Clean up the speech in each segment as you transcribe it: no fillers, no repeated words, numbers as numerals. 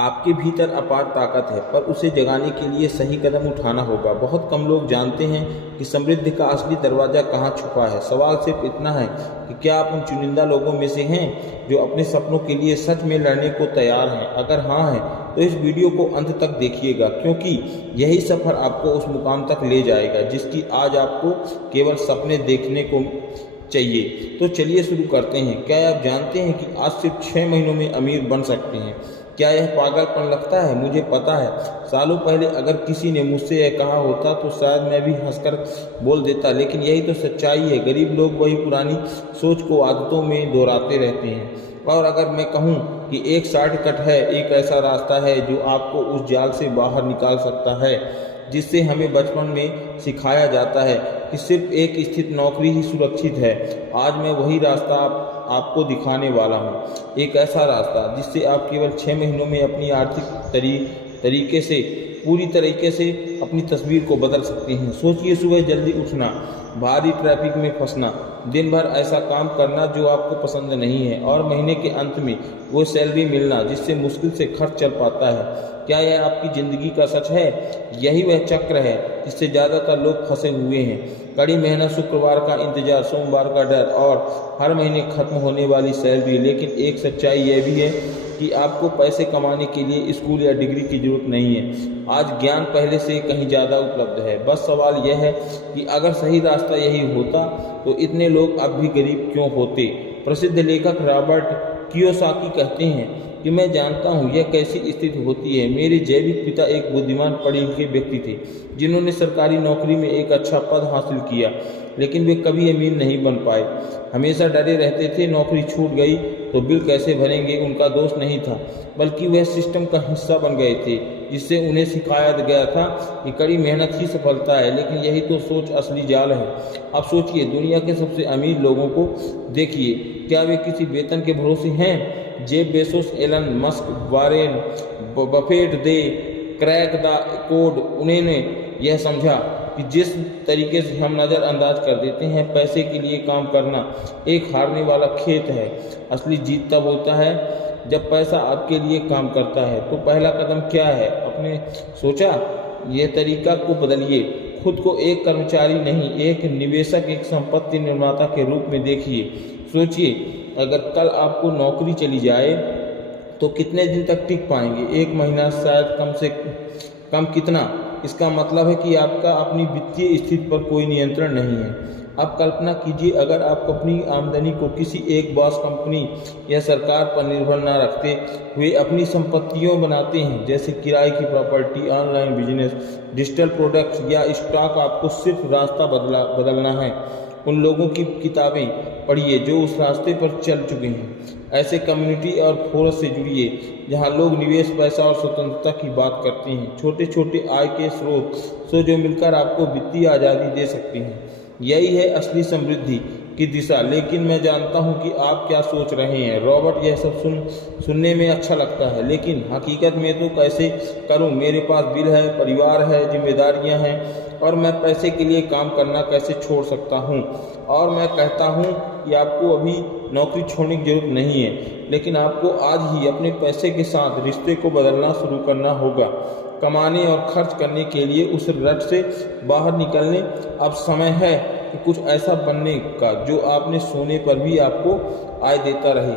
आपके भीतर अपार ताकत है, पर उसे जगाने के लिए सही कदम उठाना होगा। बहुत कम लोग जानते हैं कि समृद्धि का असली दरवाज़ा कहाँ छुपा है। सवाल सिर्फ इतना है कि क्या आप उन चुनिंदा लोगों में से हैं जो अपने सपनों के लिए सच में लड़ने को तैयार हैं। अगर हाँ है तो इस वीडियो को अंत तक देखिएगा, क्योंकि यही सफ़र आपको उस मुकाम तक ले जाएगा जिसकी आज आपको केवल सपने देखने को चाहिए। तो चलिए शुरू करते हैं। क्या आप जानते हैं कि आज सिर्फ 6 महीनों में अमीर बन सकते हैं? क्या यह पागलपन लगता है? मुझे पता है, सालों पहले अगर किसी ने मुझसे यह कहा होता तो शायद मैं भी हंसकर बोल देता, लेकिन यही तो सच्चाई है। गरीब लोग वही पुरानी सोच को आदतों में दोहराते रहते हैं। और अगर मैं कहूँ कि एक शॉर्टकट है, एक ऐसा रास्ता है जो आपको उस जाल से बाहर निकाल सकता है जिससे हमें बचपन में सिखाया जाता है कि सिर्फ एक स्थिर नौकरी ही सुरक्षित है, आज मैं वही रास्ता आपको दिखाने वाला हूँ। एक ऐसा रास्ता जिससे आप केवल 6 महीनों में अपनी आर्थिक पूरी तरीके से अपनी तस्वीर को बदल सकते हैं। सोचिए, सुबह जल्दी उठना, भारी ट्रैफिक में फंसना, दिन भर ऐसा काम करना जो आपको पसंद नहीं है, और महीने के अंत में वो सैलरी मिलना जिससे मुश्किल से खर्च चल पाता है। क्या यह आपकी ज़िंदगी का सच है? यही वह चक्र है जिससे ज़्यादातर लोग फंसे हुए हैं। कड़ी मेहनत, शुक्रवार का इंतजार, सोमवार का डर और हर महीने खत्म होने वाली सैलरी। लेकिन एक सच्चाई यह भी है कि आपको पैसे कमाने के लिए स्कूल या डिग्री की जरूरत नहीं है। आज ज्ञान पहले से कहीं ज़्यादा उपलब्ध है। बस सवाल यह है कि अगर सही रास्ता यही होता तो इतने लोग अब भी गरीब क्यों होते। प्रसिद्ध लेखक रॉबर्ट कियोसाकी कहते हैं कि मैं जानता हूँ यह कैसी स्थिति होती है। मेरे जैविक पिता एक बुद्धिमान पढ़े लिखे व्यक्ति थे जिन्होंने सरकारी नौकरी में एक अच्छा पद हासिल किया, लेकिन वे कभी अमीर नहीं बन पाए। हमेशा डरे रहते थे, नौकरी छूट गई तो बिल कैसे भरेंगे। उनका दोष नहीं था, बल्कि वह सिस्टम का हिस्सा बन गए थे जिससे उन्हें सिखाया गया था कि कड़ी मेहनत ही सफलता है। लेकिन यही तो सोच असली जाल है। अब सोचिए, दुनिया के सबसे अमीर लोगों को देखिए, क्या वे किसी वेतन के भरोसे हैं? Jeff Bezos, Elon Musk, Warren Buffett, they crack the code. उन्होंने यह समझा कि जिस तरीके से हम नज़रअंदाज कर देते हैं पैसे के लिए काम करना एक हारने वाला खेत है। असली जीत तब होता है जब पैसा आपके लिए काम करता है। तो पहला कदम क्या है? आपने सोचा? यह तरीका को बदलिए। खुद को एक कर्मचारी नहीं, एक निवेशक, एक संपत्ति निर्माता के रूप में देखिए। सोचिए, अगर कल आपको नौकरी चली जाए तो कितने दिन तक टिक पाएंगे? 1 महीना, शायद कम से कम। कितना? इसका मतलब है कि आपका अपनी वित्तीय स्थिति पर कोई नियंत्रण नहीं है। अब कल्पना कीजिए, अगर आप अपनी आमदनी को किसी एक बॉस कंपनी या सरकार पर निर्भर न रखते हुए अपनी संपत्तियों बनाते हैं, जैसे किराए की property, online business, digital products या स्टॉक। आपको सिर्फ रास्ता बदलना है। उन लोगों की किताबें पढ़िए जो उस रास्ते पर चल चुके हैं। ऐसे कम्युनिटी और फोरम से जुड़िए जहां लोग निवेश, पैसा और स्वतंत्रता की बात करते हैं। छोटे छोटे आय के स्रोत जो मिलकर आपको वित्तीय आज़ादी दे सकते हैं। यही है असली समृद्धि की दिशा। लेकिन मैं जानता हूं कि आप क्या सोच रहे हैं, रॉबर्ट, यह सब सुनने में अच्छा लगता है, लेकिन हकीकत में तो कैसे करूं? मेरे पास बिल है, परिवार है, जिम्मेदारियां हैं, और मैं पैसे के लिए काम करना कैसे छोड़ सकता हूं? और मैं कहता हूं कि आपको अभी नौकरी छोड़ने की जरूरत नहीं है, लेकिन आपको आज ही अपने पैसे के साथ रिश्ते को बदलना शुरू करना होगा। कमाने और खर्च करने के लिए उस रट से बाहर निकलने अब समय है कि कुछ ऐसा बनने का जो आपने सोने पर भी आपको आय देता रहे।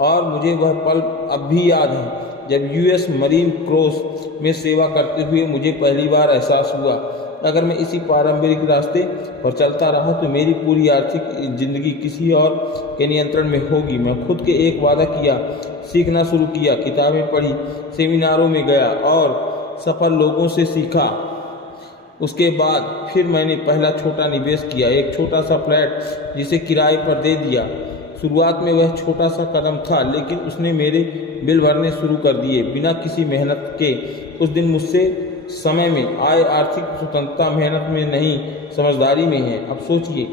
और मुझे वह पल अब भी याद है जब यूएस मरीन कोर्प्स में सेवा करते हुए मुझे पहली बार एहसास हुआ, अगर मैं इसी पारंपरिक रास्ते पर चलता रहा तो मेरी पूरी आर्थिक जिंदगी किसी और के नियंत्रण में होगी। मैं खुद के एक वादा किया, सीखना शुरू किया, किताबें पढ़ी, सेमिनारों में गया और सफल लोगों से सीखा। उसके बाद फिर मैंने पहला छोटा निवेश किया, एक छोटा सा फ्लैट जिसे किराए पर दे दिया। शुरुआत में वह छोटा सा कदम था, लेकिन उसने मेरे बिल भरने शुरू कर दिए बिना किसी मेहनत के। उस दिन मुझसे समय में आय, आर्थिक स्वतंत्रता मेहनत में नहीं, समझदारी में है। अब सोचिए,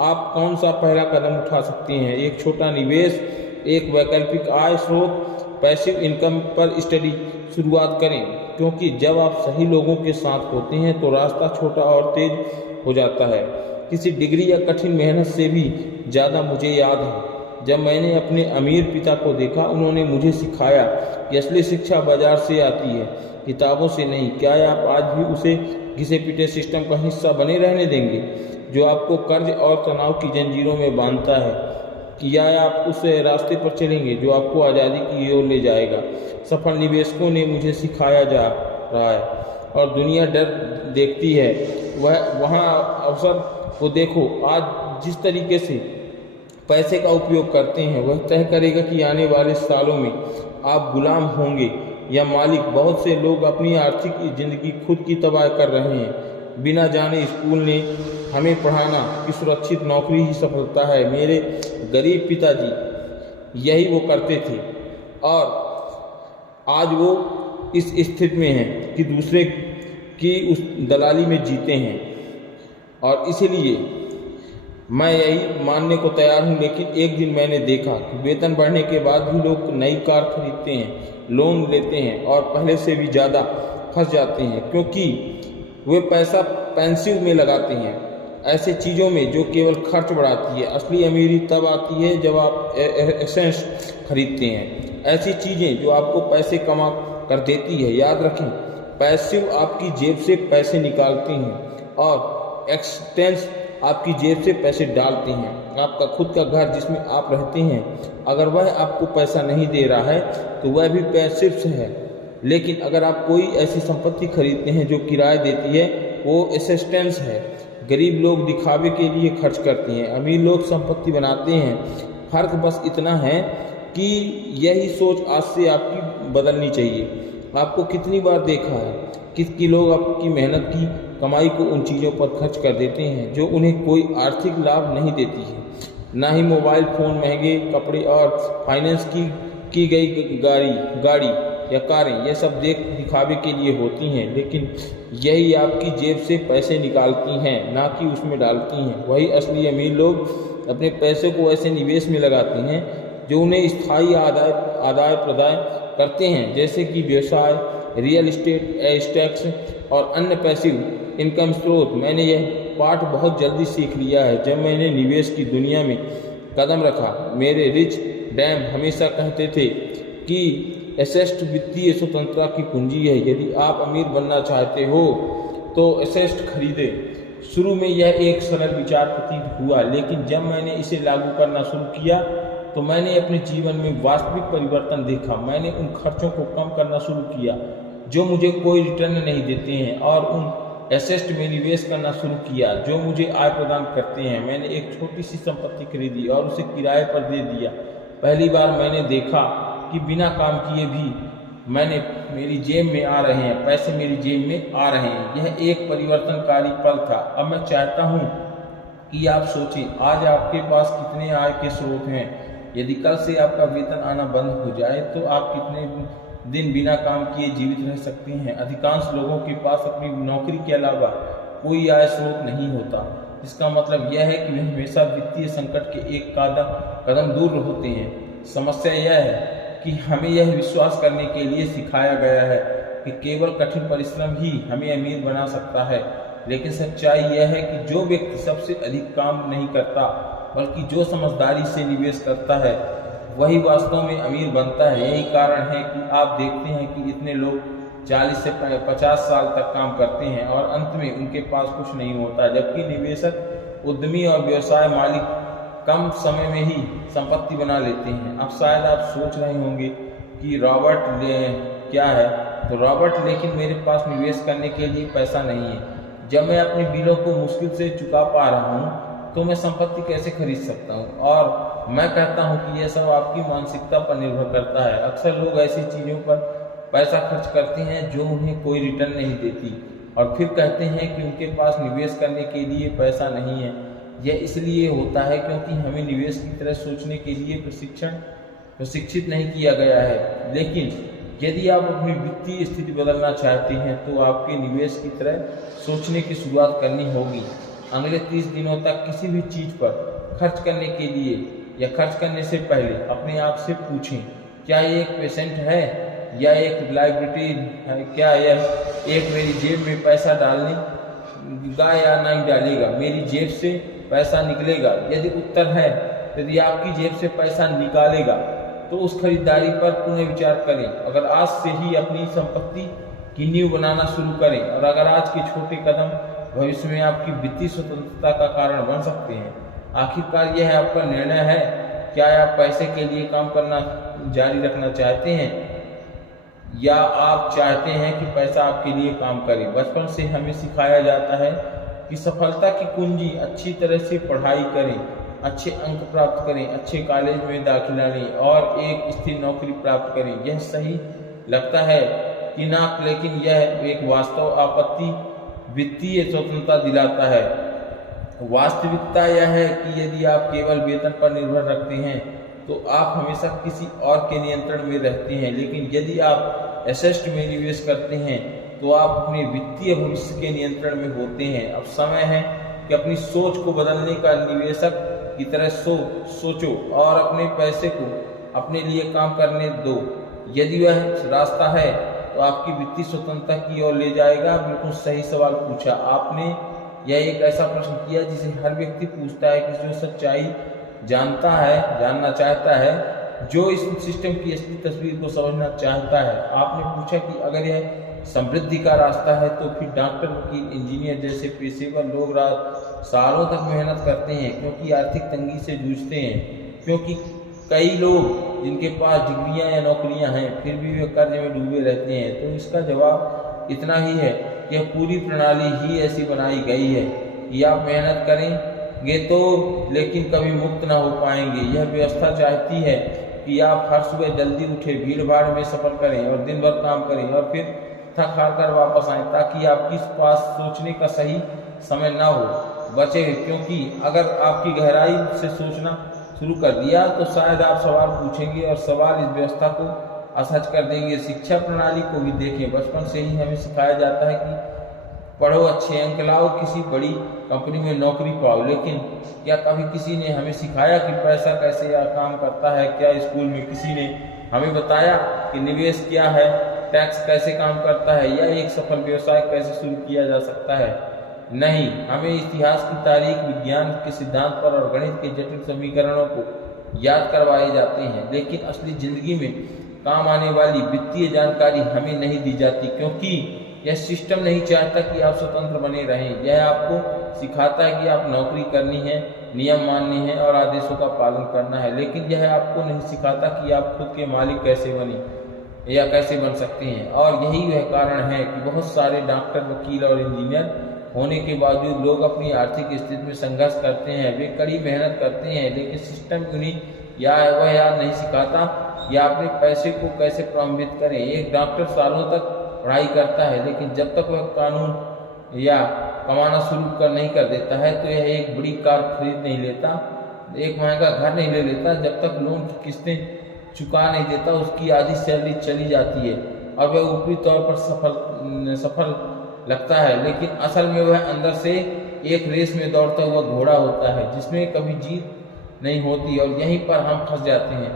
आप कौन सा पहला कदम उठा सकते हैं? एक छोटा निवेश, एक वैकल्पिक आय स्रोत, पैसिव इनकम पर स्टडी शुरुआत करें, क्योंकि जब आप सही लोगों के साथ होते हैं तो रास्ता छोटा और तेज हो जाता है। किसी डिग्री या कठिन मेहनत से भी ज़्यादा मुझे याद है जब मैंने अपने अमीर पिता को देखा, उन्होंने मुझे सिखाया कि असली शिक्षा बाजार से आती है, किताबों से नहीं। क्या आप आज भी उसे घिसे पिटे सिस्टम का हिस्सा बने रहने देंगे जो आपको कर्ज और तनाव की जंजीरों में बांधता है, कि या आप उस रास्ते पर चलेंगे जो आपको आज़ादी की ओर ले जाएगा? सफल निवेशकों ने मुझे सिखाया जा रहा है और दुनिया डर देखती है वहाँ अवसर को देखो। आज जिस तरीके से पैसे का उपयोग करते हैं वह तय करेगा कि आने वाले सालों में आप गुलाम होंगे या मालिक। बहुत से लोग अपनी आर्थिक जिंदगी खुद की तबाह कर रहे हैं बिना जाने स्कूल ने हमें पढ़ाना कि सुरक्षित नौकरी ही सफलता है। मेरे गरीब पिताजी यही वो करते थे और आज वो इस स्थिति में हैं कि दूसरे की उस दलाली में जीते हैं। और इसीलिए मैं यही मानने को तैयार हूँ। लेकिन एक दिन मैंने देखा कि वेतन बढ़ने के बाद भी लोग नई कार खरीदते हैं, लोन लेते हैं और पहले से भी ज़्यादा फंस जाते हैं क्योंकि वे पैसा पेंसिव में लगाते हैं, ऐसे चीज़ों में जो केवल खर्च बढ़ाती है। असली अमीरी तब आती है जब आप एसेंस खरीदते हैं, ऐसी चीज़ें जो आपको पैसे कमा कर देती है। याद रखें, पैसिव आपकी जेब से पैसे निकालते हैं और एक्सटेंस आपकी जेब से पैसे डालते हैं। आपका खुद का घर जिसमें आप रहते हैं, अगर वह आपको पैसा नहीं दे रहा है तो वह भी पैसिव है। लेकिन अगर आप कोई ऐसी संपत्ति खरीदते हैं जो किराया देती है, वो एसेस्टेंस है। गरीब लोग दिखावे के लिए खर्च करते हैं, अमीर लोग संपत्ति बनाते हैं। फर्क बस इतना है कि यही सोच आज से आपकी बदलनी चाहिए। आपको कितनी बार देखा है कि लोग आपकी मेहनत की कमाई को उन चीज़ों पर खर्च कर देते हैं जो उन्हें कोई आर्थिक लाभ नहीं देती है। ना ही मोबाइल फ़ोन, महंगे कपड़े और फाइनेंस की गई गाड़ी या कारें, ये सब दिखावे के लिए होती हैं। लेकिन यही आपकी जेब से पैसे निकालती हैं, ना कि उसमें डालती हैं। वही असली अमीर लोग अपने पैसे को ऐसे निवेश में लगाते हैं जो उन्हें स्थायी आदाय प्रदान करते हैं, जैसे कि व्यवसाय, रियल एस्टेट, स्टॉक्स और अन्य पैसिव इनकम स्रोत। मैंने यह पाठ बहुत जल्दी सीख लिया है जब मैंने निवेश की दुनिया में कदम रखा। मेरे रिच डैड हमेशा कहते थे कि एसेस्ट वित्तीय स्वतंत्रता की कुंजी है। यदि आप अमीर बनना चाहते हो तो एसेस्ट खरीदें। शुरू में यह एक सरल विचार प्रतीत हुआ, लेकिन जब मैंने इसे लागू करना शुरू किया तो मैंने अपने जीवन में वास्तविक परिवर्तन देखा। मैंने उन खर्चों को कम करना शुरू किया जो मुझे कोई रिटर्न नहीं देते हैं और उन एसेट में निवेश करना शुरू किया जो मुझे आय प्रदान करते हैं। मैंने एक छोटी सी संपत्ति खरीदी और उसे किराए पर दे दिया। पहली बार मैंने देखा कि बिना काम किए भी मेरी जेब में आ रहे हैं, पैसे मेरी जेब में आ रहे हैं। यह एक परिवर्तनकारी पल था। अब मैं चाहता हूँ कि आप सोचें, आज आपके पास कितने आय के स्रोत हैं। यदि कल से आपका वेतन आना बंद हो जाए तो आप कितने दिन बिना काम किए जीवित रह सकते हैं? अधिकांश लोगों के पास अपनी नौकरी के अलावा कोई आय स्रोत नहीं होता। इसका मतलब यह है कि वे हमेशा वित्तीय संकट के एक कदम दूर होते हैं। समस्या यह है कि हमें यह विश्वास करने के लिए सिखाया गया है कि केवल कठिन परिश्रम ही हमें अमीर बना सकता है। लेकिन सच्चाई यह है कि जो व्यक्ति सबसे अधिक काम नहीं करता बल्कि जो समझदारी से निवेश करता है वही वास्तव में अमीर बनता है। यही कारण है कि आप देखते हैं कि इतने लोग 40 से 50 साल तक काम करते हैं और अंत में उनके पास कुछ नहीं होता, जबकि निवेशक, उद्यमी और व्यवसाय मालिक कम समय में ही संपत्ति बना लेते हैं। अब शायद आप सोच रहे होंगे कि रॉबर्ट क्या है तो रॉबर्ट, लेकिन मेरे पास निवेश करने के लिए पैसा नहीं है। जब मैं अपने बिलों को मुश्किल से चुका पा रहा हूँ तो मैं संपत्ति कैसे खरीद सकता हूँ? और मैं कहता हूँ कि यह सब आपकी मानसिकता पर निर्भर करता है। अक्सर लोग ऐसी चीज़ों पर पैसा खर्च करते हैं जो उन्हें कोई रिटर्न नहीं देती और फिर कहते हैं कि उनके पास निवेश करने के लिए पैसा नहीं है। यह इसलिए होता है क्योंकि हमें निवेश की तरह सोचने के लिए प्रशिक्षित नहीं किया गया है। लेकिन यदि आप अपनी वित्तीय स्थिति बदलना चाहते हैं तो आपके निवेश की तरह सोचने की शुरुआत करनी होगी। अगले 30 दिनों तक किसी भी चीज़ पर खर्च करने के लिए या खर्च करने से पहले अपने आप से पूछें, क्या ये एक पेशेंट है या एक लाइबिलिटी है? क्या यह एक मेरी जेब में पैसा डालने या नहीं डालेगा? मेरी जेब से पैसा निकलेगा? यदि उत्तर है यदि आपकी जेब से पैसा निकालेगा तो उस खरीदारी पर पुनः विचार करें। अगर आज से ही अपनी संपत्ति की नींव बनाना शुरू करें और अगर आज के छोटे कदम भविष्य में आपकी वित्तीय स्वतंत्रता का कारण बन सकते हैं। आखिरकार यह आपका निर्णय है, क्या आप पैसे के लिए काम करना जारी रखना चाहते हैं या आप चाहते हैं कि पैसा आपके लिए काम करे। बचपन से हमें सिखाया जाता है कि सफलता की कुंजी अच्छी तरह से पढ़ाई करें, अच्छे अंक प्राप्त करें, अच्छे कॉलेज में दाखिला लें और एक स्थिर नौकरी प्राप्त करें। यह सही लगता है कि ना, लेकिन यह एक वास्तव आपत्ति वित्तीय स्वतंत्रता दिलाता है। वास्तविकता यह है कि यदि आप केवल वेतन पर निर्भर रखते हैं तो आप हमेशा किसी और के नियंत्रण में रहते हैं, लेकिन यदि आप एसेट में निवेश करते हैं तो आप अपने वित्तीय भविष्य के नियंत्रण में होते हैं। अब समय है कि अपनी सोच को बदलने का निवेशक की तरह सोचो और अपने पैसे को अपने लिए काम करने दो। यदि वह रास्ता है तो आपकी वित्तीय स्वतंत्रता की ओर ले जाएगा। बिल्कुल सही सवाल पूछा आपने। यह एक ऐसा प्रश्न किया जिसे हर व्यक्ति पूछता है कि जो सच्चाई जानना चाहता है, जो इस सिस्टम की असली तस्वीर को समझना चाहता है। आपने पूछा कि अगर यह समृद्धि का रास्ता है तो फिर डॉक्टर, वकील, इंजीनियर जैसे पेशेवर लोग सालों तक मेहनत करते हैं क्योंकि आर्थिक तंगी से जूझते हैं, क्योंकि कई लोग जिनके पास डिग्रियां या नौकरियां हैं फिर भी वे कर्ज में डूबे रहते हैं। तो इसका जवाब इतना ही है कि यह पूरी प्रणाली ही ऐसी बनाई गई है कि आप मेहनत करेंगे तो लेकिन कभी मुक्त ना हो पाएंगे। यह व्यवस्था चाहती है कि आप हर सुबह जल्दी उठे, भीड़ भाड़ में सफर करें और दिन भर काम करें और फिर थक हार कर वापस आएं, ताकि आपके पास सोचने का सही समय ना हो बचे। क्योंकि अगर आपकी गहराई से सोचना शुरू कर दिया तो शायद आप सवाल पूछेंगे और सवाल इस व्यवस्था को असहज कर देंगे। शिक्षा प्रणाली को भी देखें। बचपन से ही हमें सिखाया जाता है कि पढ़ो, अच्छे अंक लाओ, किसी बड़ी कंपनी में नौकरी पाओ, लेकिन क्या कभी किसी ने हमें सिखाया कि पैसा कैसे काम करता है? क्या स्कूल में किसी ने हमें बताया कि निवेश क्या है, टैक्स कैसे काम करता है या एक सफल व्यवसाय कैसे शुरू किया जा सकता है? नहीं, हमें इतिहास की तारीख, विज्ञान के सिद्धांत पर और गणित के जटिल समीकरणों को याद करवाए जाते हैं, लेकिन असली जिंदगी में काम आने वाली वित्तीय जानकारी हमें नहीं दी जाती, क्योंकि यह सिस्टम नहीं चाहता कि आप स्वतंत्र बने रहें। यह आपको सिखाता है कि आप नौकरी करनी है, नियम मानने हैं और आदेशों का पालन करना है, लेकिन यह आपको नहीं सिखाता कि आप खुद के मालिक कैसे बने या कैसे बन सकते हैं। और यही वह कारण है कि बहुत सारे डॉक्टर, वकील और इंजीनियर होने के बावजूद लोग अपनी आर्थिक स्थिति में संघर्ष करते हैं। वे कड़ी मेहनत करते हैं, लेकिन सिस्टम उन्हें वह याद नहीं सिखाता या अपने पैसे को कैसे प्रबंधित करें। एक डॉक्टर सालों तक पढ़ाई करता है, लेकिन जब तक वह कानून या कमाना शुरू नहीं कर देता है तो यह एक बड़ी कार खरीद नहीं लेता, एक महंगा घर नहीं ले लेता। जब तक लोन की किस्तें चुका नहीं देता उसकी आधी सैलरी चली जाती है और वह ऊपरी तौर पर सफल लगता है, लेकिन असल में वह अंदर से एक रेस में दौड़ता हुआ घोड़ा होता है जिसमें कभी जीत नहीं होती। और यहीं पर हम फंस जाते हैं,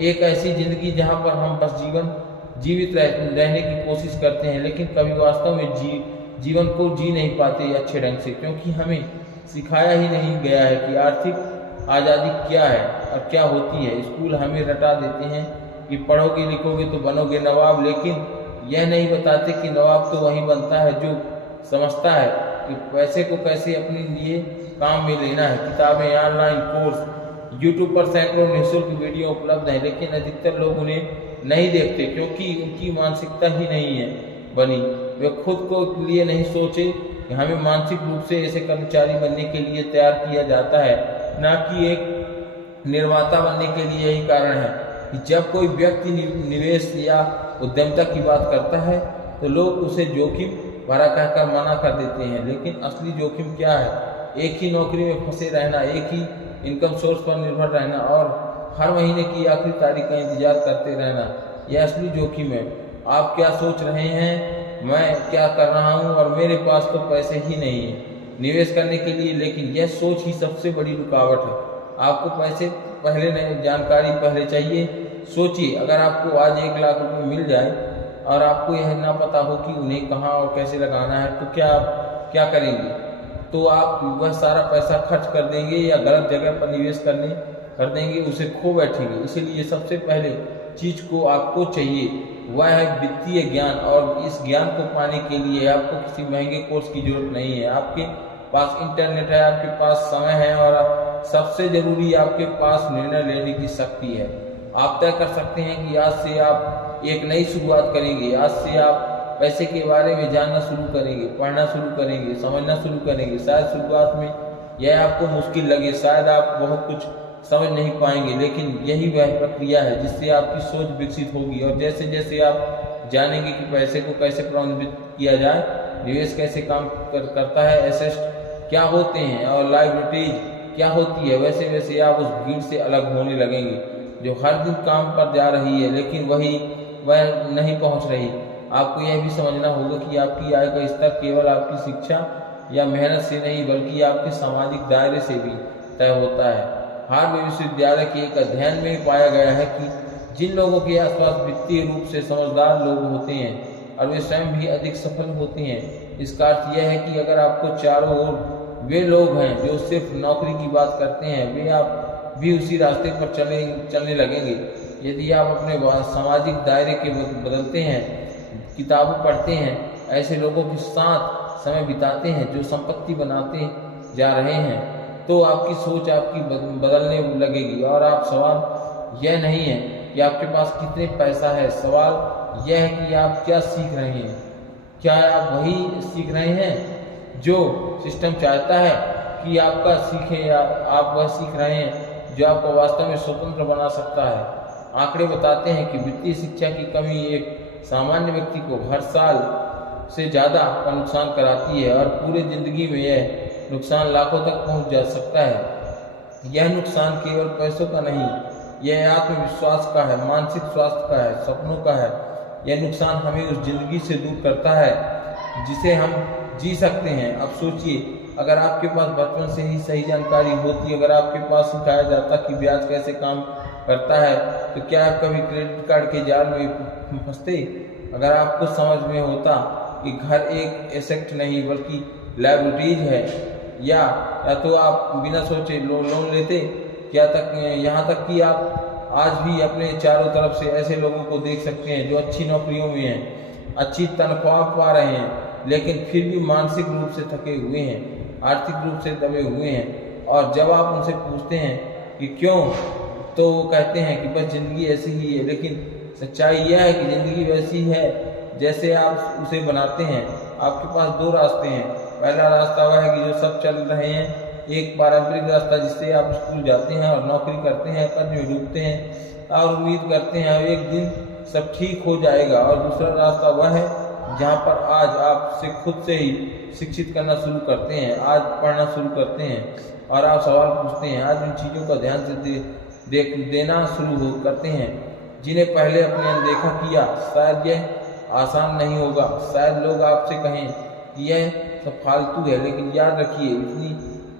एक ऐसी जिंदगी जहां पर हम बस जीवित रहने की कोशिश करते हैं, लेकिन कभी वास्तव में जीवन को जी नहीं पाते अच्छे ढंग से, क्योंकि हमें सिखाया ही नहीं गया है कि आर्थिक आज़ादी क्या है और क्या होती है। स्कूल हमें रटा देते हैं कि पढ़ोगे लिखोगे तो बनोगे नवाब, लेकिन यह नहीं बताते कि नवाब तो वही बनता है जो समझता है कि पैसे को कैसे अपने लिए काम में लेना है। किताबें, ऑनलाइन कोर्स, यूट्यूब पर सैकड़ों निःशुल्क वीडियो उपलब्ध हैं, लेकिन अधिकतर लोग उन्हें नहीं देखते क्योंकि उनकी मानसिकता ही नहीं है बनी। वे खुद को लिए नहीं सोचे कि हमें मानसिक रूप से ऐसे कर्मचारी बनने के लिए तैयार किया जाता है, न कि एक निर्माता बनने के लिए। यही कारण है कि जब कोई व्यक्ति निवेश या उद्यमिता की बात करता है तो लोग उसे जोखिम भरा कहकर मना कर देते हैं, लेकिन असली जोखिम क्या है? एक ही नौकरी में फंसे रहना, एक ही इनकम सोर्स पर निर्भर रहना और हर महीने की आखिरी तारीख का इंतजार करते रहना, यह असली जोखिम है। आप क्या सोच रहे हैं, मैं क्या कर रहा हूं और मेरे पास तो पैसे ही नहीं है निवेश करने के लिए, लेकिन यह सोच ही सबसे बड़ी रुकावट है। आपको पैसे पहले नहीं, जानकारी पहले चाहिए। सोचिए, अगर आपको आज 1 लाख रुपए मिल जाए और आपको यह ना पता हो कि उन्हें कहाँ और कैसे लगाना है, तो क्या आप क्या करेंगे? तो आप वह सारा पैसा खर्च कर देंगे या गलत जगह पर निवेश करने कर देंगे, उसे खो बैठेंगे। इसीलिए सबसे पहले चीज को आपको चाहिए वह है वित्तीय ज्ञान, और इस ज्ञान को पाने के लिए आपको किसी महंगे कोर्स की जरूरत नहीं है। आपके पास इंटरनेट है, आपके पास समय है, और सबसे जरूरी आपके पास निर्णय लेने की शक्ति है। आप तय कर सकते हैं कि आज से आप एक नई शुरुआत करेंगे, आज से आप पैसे के बारे में जानना शुरू करेंगे, पढ़ना शुरू करेंगे, समझना शुरू करेंगे। शायद शुरुआत में यह आपको मुश्किल लगे, शायद आप बहुत कुछ समझ नहीं पाएंगे, लेकिन यही वह प्रक्रिया है जिससे आपकी सोच विकसित होगी। और जैसे जैसे आप जानेंगे कि पैसे को कैसे प्रबंधित किया जाए, निवेश कैसे काम करता है, एसेट क्या होते हैं और लायबिलिटीज क्या होती है, वैसे वैसे आप उस भीड़ से अलग होने लगेंगे जो हर दिन काम पर जा रही है लेकिन वह नहीं पहुंच रही। आपको यह भी समझना होगा कि आपकी आय का स्तर केवल आपकी शिक्षा या मेहनत से नहीं बल्कि आपके सामाजिक दायरे से भी तय होता है। हार्वर्ड विश्वविद्यालय के एक अध्ययन में पाया गया है कि जिन लोगों के आसपास वित्तीय रूप से समझदार लोग होते हैं और वे स्वयं भी अधिक सफल होते हैं। इसका अर्थ यह है कि अगर आपको चारों ओर वे लोग हैं जो सिर्फ नौकरी की बात करते हैं, वे आप भी उसी रास्ते पर चलने लगेंगे। यदि आप अपने सामाजिक दायरे के बदलते हैं, किताबें पढ़ते हैं, ऐसे लोगों के साथ समय बिताते हैं जो संपत्ति बनाते जा रहे हैं, तो आपकी सोच आपकी बदलने लगेगी। और आप सवाल यह नहीं है कि आपके पास कितने पैसा है, सवाल यह है कि आप क्या सीख रहे हैं। क्या आप वही सीख रहे हैं जो सिस्टम चाहता है कि आपका सीखें, या आप वह सीख रहे हैं जो आपको वास्तव में स्वतंत्र बना सकता है। आंकड़े बताते हैं कि वित्तीय शिक्षा की कमी एक सामान्य व्यक्ति को हर साल से ज़्यादा का नुकसान कराती है, और पूरे जिंदगी में यह नुकसान लाखों तक पहुंच जा सकता है। यह नुकसान केवल पैसों का नहीं, यह आत्मविश्वास का है, मानसिक स्वास्थ्य का है, सपनों का है। यह नुकसान हमें उस जिंदगी से दूर करता है जिसे हम जी सकते हैं। अब सोचिए, अगर आपके पास बचपन से ही सही जानकारी होती, अगर आपके पास सिखाया जाता कि ब्याज कैसे काम करता है, तो क्या आप कभी क्रेडिट कार्ड के जाल में फंसते? अगर आपको समझ में होता कि घर एक एसेट नहीं बल्कि लायबिलिटीज है, या तो आप बिना सोचे लोन लेते, यहाँ तक कि आप आज भी अपने चारों तरफ से ऐसे लोगों को देख सकते हैं जो अच्छी नौकरियों में हैं, अच्छी तनख्वाह पा रहे हैं, लेकिन फिर भी मानसिक रूप से थके हुए हैं, आर्थिक रूप से दबे हुए हैं। और जब आप उनसे पूछते हैं कि क्यों, तो वो कहते हैं कि बस ज़िंदगी ऐसी ही है। लेकिन सच्चाई यह है कि ज़िंदगी वैसी है जैसे आप उसे बनाते हैं। आपके पास दो रास्ते हैं। पहला रास्ता वह है कि जो सब चल रहे हैं, एक पारंपरिक रास्ता जिससे आप स्कूल जाते हैं और नौकरी करते हैं, कर्ज में डूबते हैं और उम्मीद करते हैं एक दिन सब ठीक हो जाएगा। और दूसरा रास्ता वह है जहाँ पर आज आप से खुद से ही शिक्षित करना शुरू करते हैं, आज पढ़ना शुरू करते हैं और आप सवाल पूछते हैं, आज उन चीज़ों का ध्यान से देना शुरू करते हैं जिन्हें पहले अपने अनदेखा किया। शायद यह आसान नहीं होगा, शायद लोग आपसे कहें कि यह सब फालतू है, लेकिन याद रखिए,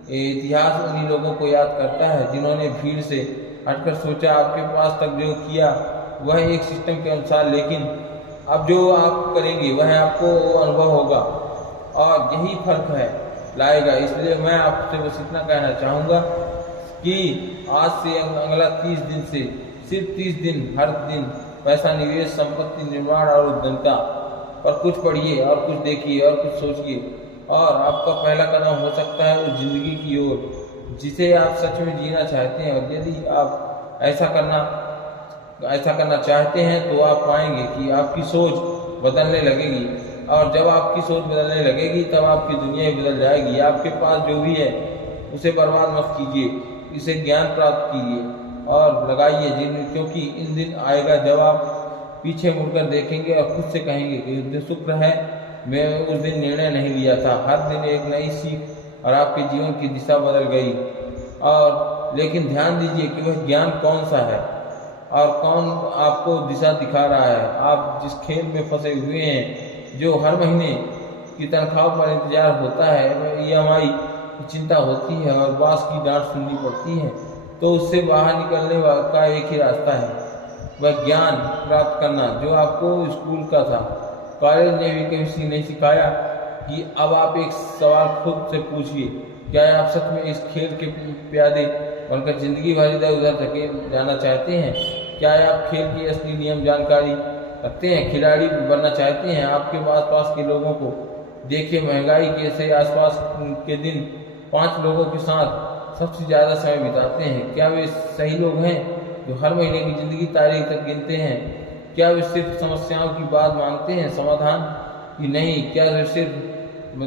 इतिहास उन्हीं लोगों को याद करता है जिन्होंने भीड़ से हटकर सोचा। आपके पास तक जो किया वह एक सिस्टम के अनुसार, लेकिन अब जो आप करेंगे वह आपको अनुभव होगा, और यही फर्क है लाएगा। इसलिए मैं आपसे बस इतना कहना चाहूँगा कि आज से अगला 30 दिन से सिर्फ 30 दिन हर दिन पैसा निवेश, संपत्ति निर्माण और उद्यमिता पर कुछ पढ़िए और कुछ देखिए और कुछ सोचिए, और आपका पहला कदम हो सकता है उस जिंदगी की ओर जिसे आप सच में जीना चाहते हैं। और यदि आप ऐसा करना चाहते हैं तो आप पाएंगे कि आपकी सोच बदलने लगेगी, और जब आपकी सोच बदलने लगेगी तब आपकी दुनिया बदल जाएगी। आपके पास जो भी है उसे बर्बाद मत कीजिए, इसे ज्ञान प्राप्त कीजिए और लगाइए, क्योंकि इन दिन आएगा जब आप पीछे मुड़कर देखेंगे और खुद से कहेंगे कि शुक्र है मैं उस दिन निर्णय नहीं लिया था। हर दिन एक नई सीख और आपके जीवन की दिशा बदल गई। और लेकिन ध्यान दीजिए कि वह ज्ञान कौन सा है और कौन आपको दिशा दिखा रहा है। आप जिस खेल में फंसे हुए हैं, जो हर महीने की तनख्वाह पर इंतजार होता है, EMI की चिंता होती है और बॉस की डांट सुननी पड़ती है, तो उससे बाहर निकलने का एक ही रास्ता है, वह ज्ञान प्राप्त करना जो आपको स्कूल का था, कॉलेज ने भी किसी नहीं सिखाया। कि अब आप एक सवाल खुद से पूछिए, क्या आप सच में इस खेल के प्यादे बनकर जिंदगी भर इधर उधर धके जाना चाहते हैं? क्या आप खेल की असली नियम जानकारी रखते हैं? खिलाड़ी बनना चाहते हैं? आपके आसपास के लोगों को देखिए, महंगाई के से आसपास के दिन 5 लोगों के साथ सबसे ज़्यादा समय बिताते हैं। क्या वे सही लोग हैं जो हर महीने की ज़िंदगी तारीख तक गिनते हैं? क्या वे सिर्फ समस्याओं की बात मानते हैं, समाधान की नहीं? क्या वे सिर्फ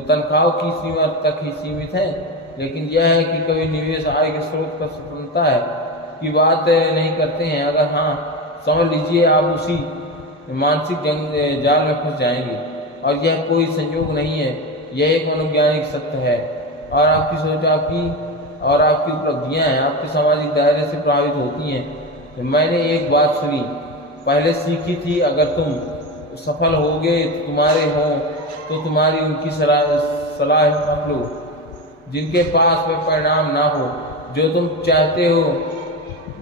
तनख्वाहों की सीमा तक ही सीमित है? लेकिन यह है कि कभी निवेश आय के स्रोत पर स्वतंत्रता है की बात नहीं करते हैं। अगर हाँ, समझ लीजिए आप उसी मानसिक जाल में फंस जाएंगे। और यह कोई संयोग नहीं है, यह एक मनोवैज्ञानिक सत्य है। और आपकी सोच, आपकी उपलब्धियां हैं आपके सामाजिक दायरे से प्रभावित होती हैं। तो मैंने एक बात सुनी, पहले सीखी थी, अगर तुम सफल होगे तुम्हारे हों तो तुम्हारी उनकी सलाह मत लो जिनके पास वह परिणाम ना हो जो तुम चाहते हो।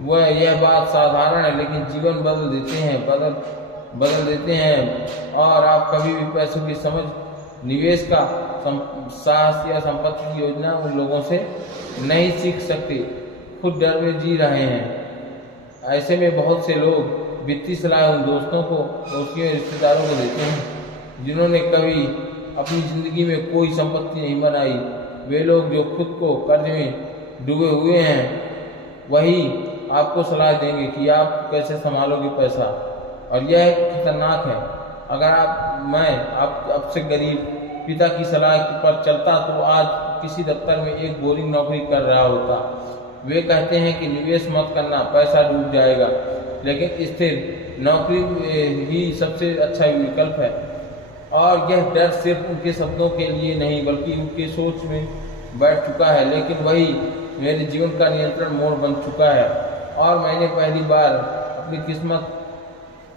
वह यह बात साधारण है, लेकिन जीवन बदल देते हैं। और आप कभी भी पैसों की समझ, निवेश का साहस या संपत्ति की योजना उन लोगों से नहीं सीख सकते खुद डर में जी रहे हैं। ऐसे में बहुत से लोग वित्तीय सलाह उन दोस्तों को, दोस्तियों, रिश्तेदारों को देते हैं जिन्होंने कभी अपनी ज़िंदगी में कोई संपत्ति नहीं बनाई। वे लोग जो खुद को कर्ज में डूबे हुए हैं, वही आपको सलाह देंगे कि आप कैसे संभालोगे पैसा। और यह खतरनाक है। अगर मैं आपसे गरीब पिता की सलाह पर चलता तो आज किसी दफ्तर में एक बोरिंग नौकरी कर रहा होता। वे कहते हैं कि निवेश मत करना, पैसा डूब जाएगा, लेकिन स्थिर नौकरी ही सबसे अच्छा विकल्प है। और यह डर सिर्फ उनके शब्दों के लिए नहीं बल्कि उनके सोच में बैठ चुका है। लेकिन वही मेरे जीवन का नियंत्रण मोड़ बन चुका है। और मैंने पहली बार अपनी किस्मत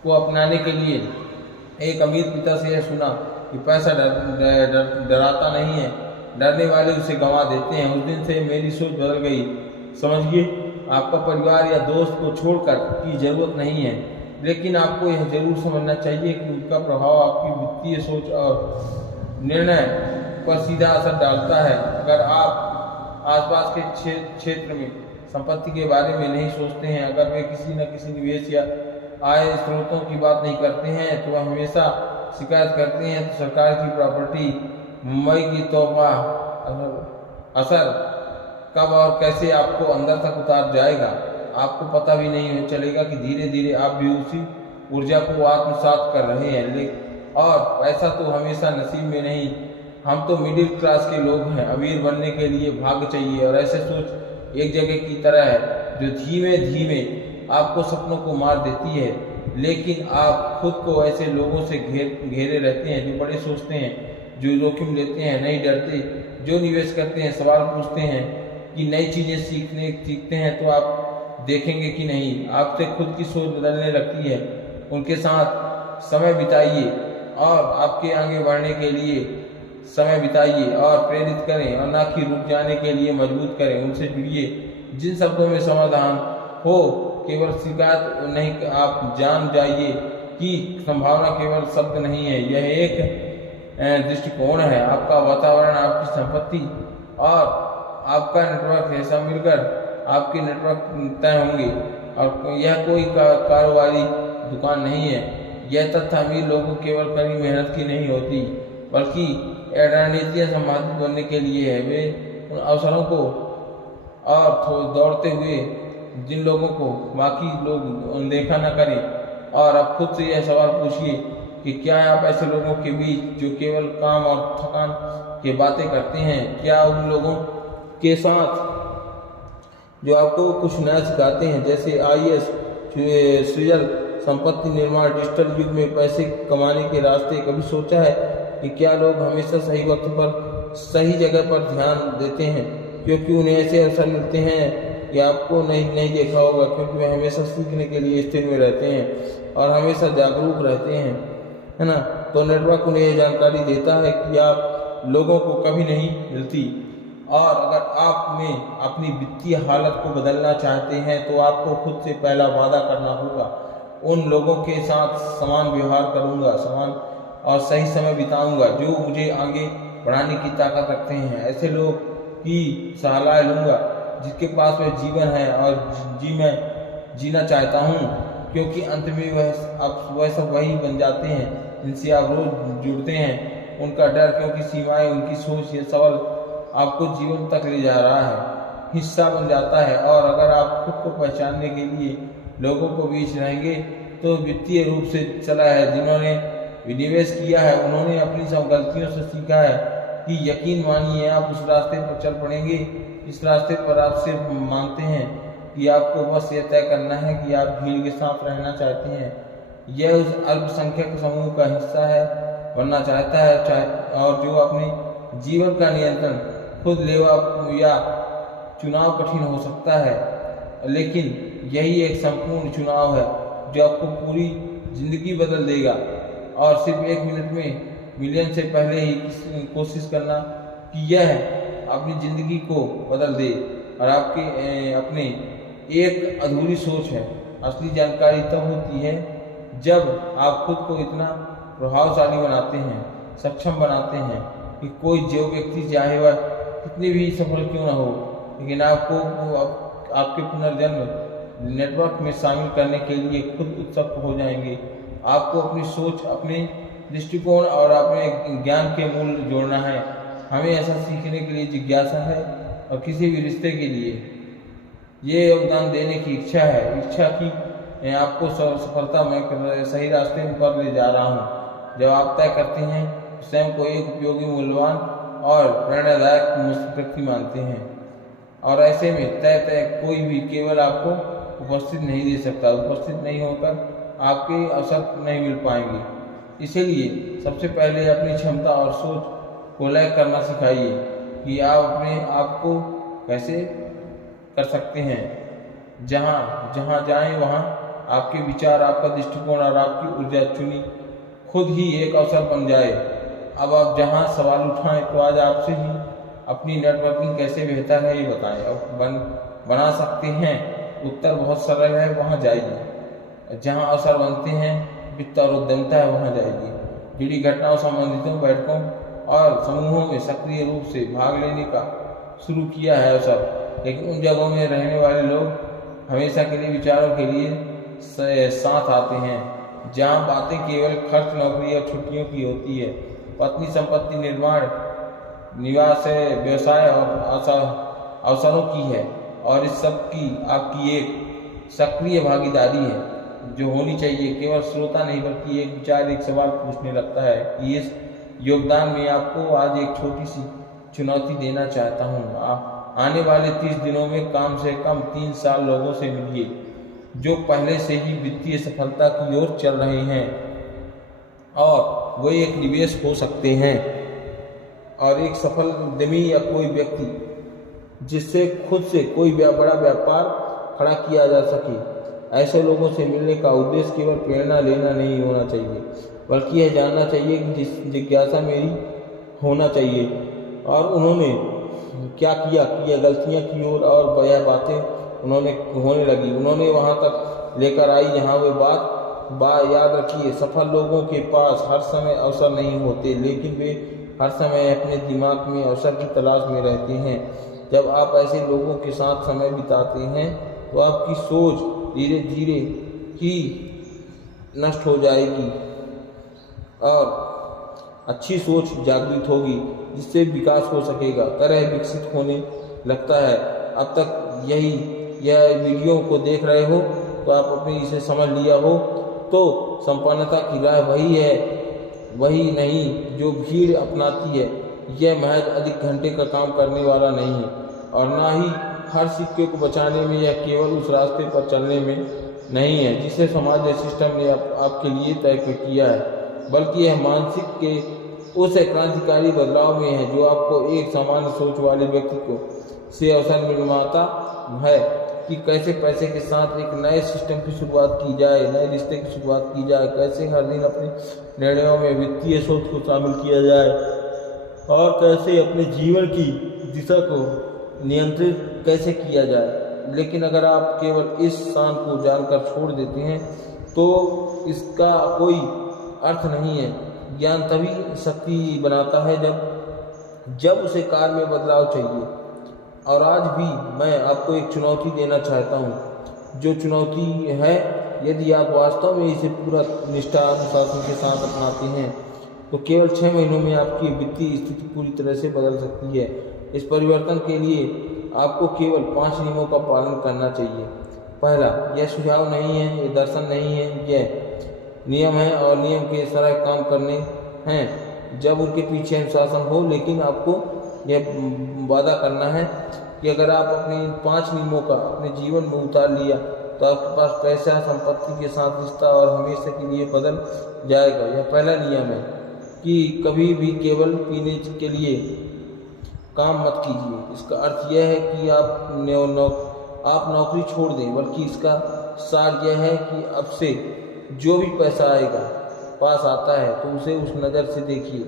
को अपनाने के लिए एक अमीर पिता से यह सुना कि पैसा डराता नहीं है, डरने वाले उसे गंवा देते हैं। उस दिन से मेरी सोच बदल गई। समझिए, आपका परिवार या दोस्त को छोड़कर की जरूरत नहीं है, लेकिन आपको यह जरूर समझना चाहिए कि उनका प्रभाव आपकी वित्तीय सोच और निर्णय पर सीधा असर डालता है। अगर आप आसपास के क्षेत्र में संपत्ति के बारे में नहीं सोचते हैं, अगर वे किसी न किसी निवेश या आय स्रोतों की बात नहीं करते हैं, तो वह हमेशा शिकायत करते हैं, तो सरकार की प्रॉपर्टी, मुंबई की तोहफा असर कब और कैसे आपको अंदर तक उतार जाएगा, आपको पता भी नहीं चलेगा कि धीरे धीरे आप भी उसी ऊर्जा को आत्मसात कर रहे हैं। और पैसा तो हमेशा नसीब में नहीं, हम तो मिडिल क्लास के लोग हैं। अमीर बनने के लिए भाग्य चाहिए, और ऐसे सोच एक जगह की तरह है जो धीमे धीमे आपको सपनों को मार देती है। लेकिन आप खुद को ऐसे लोगों से घेरे रहते हैं जो बड़े सोचते हैं, जो जोखिम लेते हैं, नहीं डरते, जो निवेश करते हैं, सवाल पूछते हैं कि नई चीज़ें सीखते हैं। तो आप देखेंगे कि नहीं, आपसे खुद की सोच बदलने लगती है। उनके साथ समय बिताइए और आपके आगे बढ़ने के लिए समय बिताइए और प्रेरित करें, और ना कि रुक जाने के लिए मजबूत करें। उनसे जुड़िए। जिन शब्दों में समाधान हो, केवल शिकायत नहीं, आप जान जाइए कि संभावना केवल शब्द नहीं है, यह एक दृष्टिकोण है। आपका वातावरण, आपकी संपत्ति और आपका नेटवर्क है, सब मिलकर आपके नेटवर्क तय होंगे। और यह कोई कारोबारी दुकान नहीं है। यह तथ्य अमीर लोगों केवल कड़ी मेहनत की नहीं होती, बल्कि रणनीतियाँ संभावित बनने के लिए है। वे उन अवसरों को और दौड़ते हुए जिन लोगों को बाकी लोग अनदेखा न करें। और अब खुद से यह सवाल पूछिए कि क्या आप ऐसे लोगों के बीच जो केवल काम और थकान की बातें करते हैं, क्या उन लोगों के साथ जो आपको कुछ नया सिखाते हैं, जैसे IAS, सृजन, संपत्ति निर्माण, डिजिटल युग में पैसे कमाने के रास्ते, कभी सोचा है कि क्या लोग हमेशा सही वक्त पर सही जगह पर ध्यान देते हैं क्योंकि उन्हें ऐसे अवसर मिलते हैं? या आपको नहीं देखा होगा क्योंकि वे हमेशा सीखने के लिए स्थिर में रहते हैं और हमेशा जागरूक रहते हैं, है ना? तो नेटवर्क उन्हें यह जानकारी देता है कि आप लोगों को कभी नहीं मिलती। और अगर आप में अपनी वित्तीय हालत को बदलना चाहते हैं तो आपको खुद से पहला वादा करना होगा, उन लोगों के साथ समान व्यवहार करूंगा, समान और सही समय बिताऊंगा जो मुझे आगे बढ़ाने की ताकत रखते हैं। ऐसे लोग की सलाह लूँगा जिसके पास वह जीवन है और मैं जीना चाहता हूँ, क्योंकि अंत में वह सब वही बन जाते हैं जिनसे आप रोज जुड़ते हैं। उनका डर, क्योंकि सीमाएं, उनकी सोच, ये सवाल आपको जीवन तक ले जा रहा है, हिस्सा बन जाता है। और अगर आप खुद को पहचानने के लिए लोगों को बीच रहेंगे तो वित्तीय रूप से चला है जिन्होंने विनिवेश किया है, उन्होंने अपनी सब गलतियों से सीखा है कि यकीन मानिए आप उस रास्ते पर चल पड़ेंगे इस रास्ते पर आप सिर्फ मानते हैं कि आपको बस यह तय करना है कि आप भीड़ के साथ रहना चाहते हैं, यह उस अल्पसंख्यक समूह का हिस्सा है बनना चाहता है, और जो अपने जीवन का नियंत्रण खुद लेवा या चुनाव कठिन हो सकता है, लेकिन यही एक संपूर्ण चुनाव है जो आपको पूरी जिंदगी बदल देगा। और सिर्फ 1 मिनट में मिलियन से पहले ही कोशिश करना कि यह अपनी ज़िंदगी को बदल दे। और आपके अपने एक अधूरी सोच है। असली जानकारी तब होती है जब आप खुद को इतना प्रभावशाली बनाते हैं, सक्षम बनाते हैं कि कोई जो व्यक्ति चाहे वह कितनी भी सफल क्यों ना हो, लेकिन आपको आपके पुनर्जन्म नेटवर्क में शामिल करने के लिए खुद उत्सुक हो जाएंगे। आपको अपनी सोच, अपने दृष्टिकोण और अपने ज्ञान के मूल्य जोड़ना है। हमें ऐसा सीखने के लिए जिज्ञासा है और किसी भी रिश्ते के लिए ये योगदान देने की इच्छा है, इच्छा की मैं आपको सफलता में सही रास्ते पर ले जा रहा हूँ। जब आप तय करते हैं स्वयं को एक उपयोगी, मूल्यवान और प्रेरणादायक व्यक्ति मानते हैं, और ऐसे में तय कोई भी केवल आपको उपस्थित नहीं दे सकता। उपस्थित नहीं होकर आपके अवसर नहीं मिल पाएंगे। इसीलिए सबसे पहले अपनी क्षमता और सोच को लय करना सिखाइए कि आप अपने आप को कैसे कर सकते हैं। जहाँ जाएं वहाँ आपके विचार, आपका दृष्टिकोण और आपकी ऊर्जा चुनी खुद ही एक अवसर बन जाए। अब आप जहाँ सवाल उठाएं तो आज आपसे ही अपनी नेटवर्किंग कैसे बेहतर है ये बताएं। अब बना सकते हैं, उत्तर बहुत सरल है, वहाँ जाइए। जहाँ अवसर बनते हैं, वित्त और उद्यमिता है, वहाँ जाइए। जुड़ी घटनाओं, संबंधितों, बैठकों और समूहों में सक्रिय रूप से भाग लेने का शुरू किया है अवसर, लेकिन उन जगहों में रहने वाले लोग हमेशा के लिए विचारों के लिए साथ आते हैं जहाँ बातें केवल खर्च, नौकरी और छुट्टियों की होती है। पत्नी, संपत्ति, निर्माण, निवास, व्यवसाय और अवसरों की है, और इस सब की आपकी एक सक्रिय भागीदारी है जो होनी चाहिए। केवल श्रोता नहीं बल्कि एक विचार, एक सवाल पूछने लगता है कि इस योगदान में आपको आज एक छोटी सी चुनौती देना चाहता हूँ। आने वाले 30 दिनों में कम से कम 3 साल लोगों से मिलिए जो पहले से ही वित्तीय सफलता की ओर चल रहे हैं, और वो एक निवेश हो सकते हैं और एक सफल उद्यमी या कोई व्यक्ति जिससे खुद से कोई बड़ा व्यापार खड़ा किया जा सके। ऐसे लोगों से मिलने का उद्देश्य केवल प्रेरणा लेना नहीं होना चाहिए, बल्कि यह जानना चाहिए कि जिज्ञासा मेरी होना चाहिए और उन्होंने क्या किया, गलतियां की और यह बातें उन्होंने होने लगी, उन्होंने वहां तक लेकर आई जहां वे बात याद रखिए, सफल लोगों के पास हर समय अवसर नहीं होते, लेकिन वे हर समय अपने दिमाग में अवसर की तलाश में रहते हैं। जब आप ऐसे लोगों के साथ समय बिताते हैं तो आपकी सोच धीरे धीरे ही नष्ट हो जाएगी और अच्छी सोच जागृत होगी, जिससे विकास हो सकेगा, तरह विकसित होने लगता है। अब तक यह वीडियो को देख रहे हो तो आप अपने इसे समझ लिया हो तो संपन्नता की राह वही नहीं जो भीड़ अपनाती है। यह महज अधिक घंटे का काम करने वाला नहीं है, और ना ही हर सिक्के को बचाने में, यह केवल उस रास्ते पर चलने में नहीं है जिसे समाज या सिस्टम ने आपके लिए तय किया है, बल्कि यह मानसिक के उस क्रांतिकारी बदलाव में है जो आपको एक सामान्य सोच वाले व्यक्ति को से अवसर मिलवाता है कि कैसे पैसे के साथ एक नए सिस्टम की शुरुआत की जाए, नए रिश्ते की शुरुआत की जाए, कैसे हर दिन अपने निर्णयों में वित्तीय सोच को शामिल किया जाए और कैसे अपने जीवन की दिशा को नियंत्रित कैसे किया जाए। लेकिन अगर आप केवल इस शान को जानकर छोड़ देते हैं तो इसका कोई अर्थ नहीं है। ज्ञान तभी शक्ति बनाता है जब उसे कार्य में बदलाव चाहिए। और आज भी मैं आपको एक चुनौती देना चाहता हूँ, जो चुनौती है, यदि आप वास्तव में इसे पूरा निष्ठा अनुशासन के साथ अपनाते हैं तो केवल 6 महीनों में आपकी वित्तीय स्थिति पूरी तरह से बदल सकती है। इस परिवर्तन के लिए आपको केवल 5 नियमों का पालन करना चाहिए। पहला, यह सुझाव नहीं है, यह दर्शन नहीं है, यह नियम है और नियम के सारे काम करने हैं जब उनके पीछे अनुशासन हो। लेकिन आपको यह वादा करना है कि अगर आप अपने इन 5 नियमों का अपने जीवन में उतार लिया तो आपके पास पैसा, संपत्ति के साथ रिश्ता और हमेशा के लिए बदल जाएगा। यह पहला नियम है कि कभी भी केवल पीने के लिए काम मत कीजिए। इसका अर्थ यह है कि आप नौकरी छोड़ दें, बल्कि इसका सार यह है कि अब से जो भी पैसा आएगा पास आता है तो उसे उस नज़र से देखिए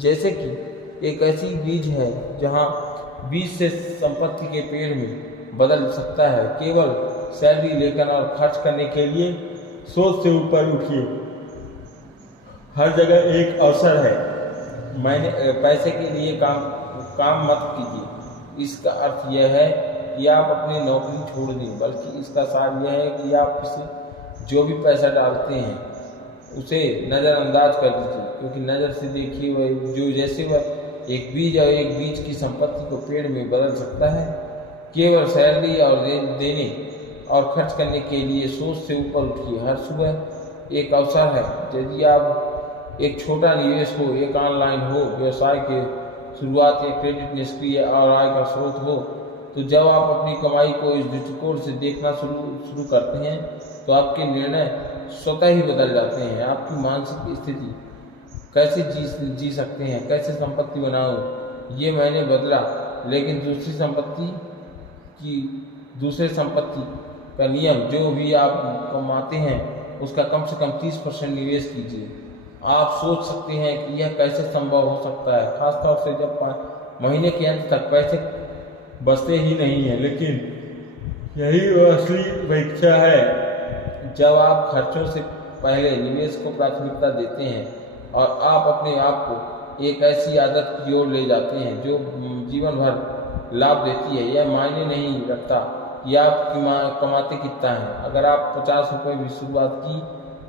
जैसे कि एक ऐसी बीज है जहां बीज से संपत्ति के पेड़ में बदल सकता है। केवल सैलरी लेकर और खर्च करने के लिए सोच से ऊपर उठिए। हर जगह एक अवसर है। पैसे के लिए काम मत कीजिए। इसका अर्थ यह है कि आप अपनी नौकरी छोड़ दें, बल्कि इसका सार यह है कि आप इसे जो भी पैसा डालते हैं उसे नज़रअंदाज कर दीजिए, क्योंकि नज़र से देखिए वह जो जैसे वह एक बीज और एक बीज की संपत्ति को पेड़ में बदल सकता है। केवल सैलरी और देने और खर्च करने के लिए सोच से ऊपर उठिए। हर सुबह एक अवसर है। यदि आप एक छोटा निवेश हो, एक ऑनलाइन हो, व्यवसाय के शुरुआत या क्रेडिट निष्क्रिय और आय का स्रोत हो, तो जब आप अपनी कमाई को इस दृष्टिकोण से देखना शुरू करते हैं तो आपके निर्णय स्वतः ही बदल जाते हैं। आपकी मानसिक स्थिति कैसे जी सकते हैं, कैसे संपत्ति बनाओ, ये मैंने बदला। लेकिन दूसरे संपत्ति का नियम, जो भी आप कमाते हैं उसका कम से कम 30% निवेश कीजिए। आप सोच सकते हैं कि यह कैसे संभव हो सकता है, खासतौर से जब महीने के अंत तक पैसे बचते ही नहीं हैं। लेकिन यही वो असली परीक्षा है जब आप खर्चों से पहले निवेश को प्राथमिकता देते हैं और आप अपने आप को एक ऐसी आदत की ओर ले जाते हैं जो जीवन भर लाभ देती है। यह मायने नहीं रखता कि आप कमाते कितना है। अगर आप 50 रुपये भी शुरुआत की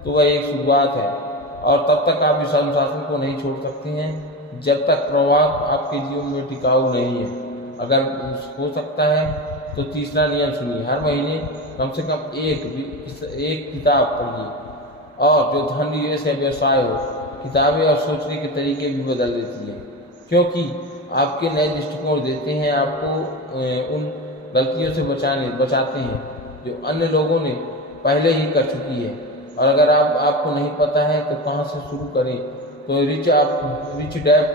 तो वह एक शुरुआत है, और तब तक आप इस अनुशासन को नहीं छोड़ सकते हैं जब तक प्रभाव आपके जीवन में टिकाऊ नहीं है। अगर हो सकता है तो तीसरा नियम सुनिए। हर महीने कम से कम एक किताब पढ़िए। और जो धन निवेश है, व्यवसाय हो, किताबें और सोचने के तरीके भी बदल देती हैं, क्योंकि आपके नए दृष्टिकोण देते हैं, आपको उन गलतियों से बचाते हैं जो अन्य लोगों ने पहले ही कर चुकी है। और अगर आपको नहीं पता है तो कहाँ से शुरू करें, तो रिच डैड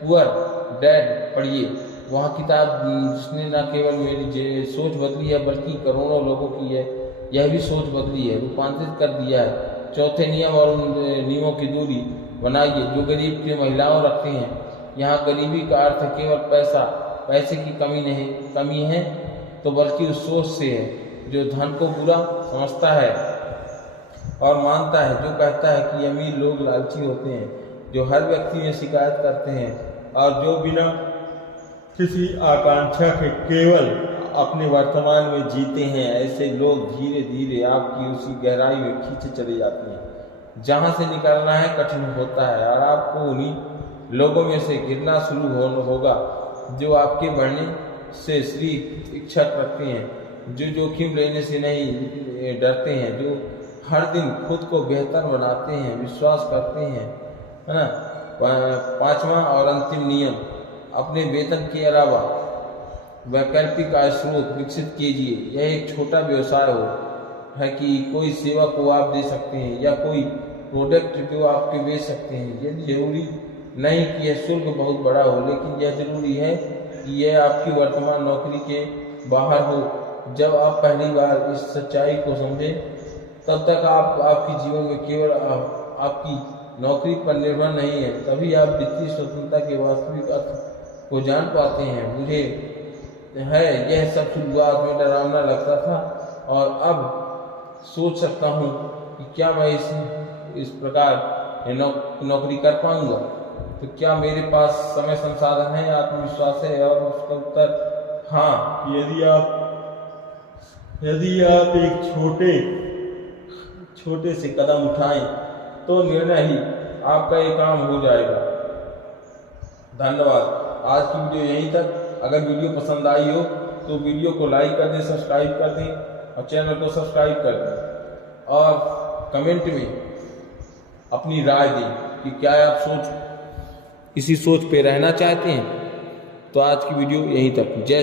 पुअर डैड पढ़िए। वह किताब जिसने न केवल मेरी सोच बदली है बल्कि करोड़ों लोगों की है यह भी सोच बदली है, रूपांतरित कर दिया है। चौथे नियम और उन नियमों की दूरी बनाइए जो गरीब की महिलाओं रखते हैं। यहाँ गरीबी का अर्थ केवल पैसे की कमी है तो बल्कि उस सोच से है जो धन को बुरा समझता है और मानता है, जो कहता है कि अमीर लोग लालची होते हैं, जो हर व्यक्ति में शिकायत करते हैं और जो बिना किसी आकांक्षा के केवल अपने वर्तमान में जीते हैं। ऐसे लोग धीरे धीरे आपकी उसी गहराई में खींचे चले जाते हैं जहां से निकलना है कठिन होता है, और आपको उन्हीं लोगों में से गिरना शुरू होगा जो आपके बढ़ने से श्री इच्छा रखते हैं, जो जोखिम लेने से नहीं डरते हैं, जो हर दिन खुद को बेहतर बनाते हैं, विश्वास करते हैं, है ना। 5वां और अंतिम नियम, अपने वेतन के अलावा वैकल्पिक आय स्रोत विकसित कीजिए। यह एक छोटा व्यवसाय हो है कि कोई सेवा को आप दे सकते हैं या कोई प्रोडक्ट जो आपके बेच सकते हैं। यह जरूरी नहीं कि यह शुल्क बहुत बड़ा हो, लेकिन यह जरूरी है कि यह आपकी वर्तमान नौकरी के बाहर हो। जब आप पहली बार इस सच्चाई को समझें तब तक आप आपके जीवन में केवल आपकी नौकरी पर निर्भर नहीं है, तभी आप वित्तीय स्वतंत्रता के वास्तविक अर्थ को जान पाते हैं। मुझे यह सब शुरुआत में डरावना लगता था और अब सोच सकता हूँ कि क्या मैं इस प्रकार नौकरी कर पाऊंगा। तो क्या मेरे पास समय, संसाधन है, आत्मविश्वास है? और उसका उत्तर हाँ, यदि आप एक छोटे से कदम उठाएं तो निर्णय ही आपका ये काम हो जाएगा। धन्यवाद। आज की वीडियो यहीं तक। अगर वीडियो पसंद आई हो तो वीडियो को लाइक कर दें, सब्सक्राइब कर दें और चैनल को सब्सक्राइब कर दें और कमेंट में अपनी राय दें कि क्या आप इसी सोच पे रहना चाहते हैं। तो आज की वीडियो यहीं तक। जय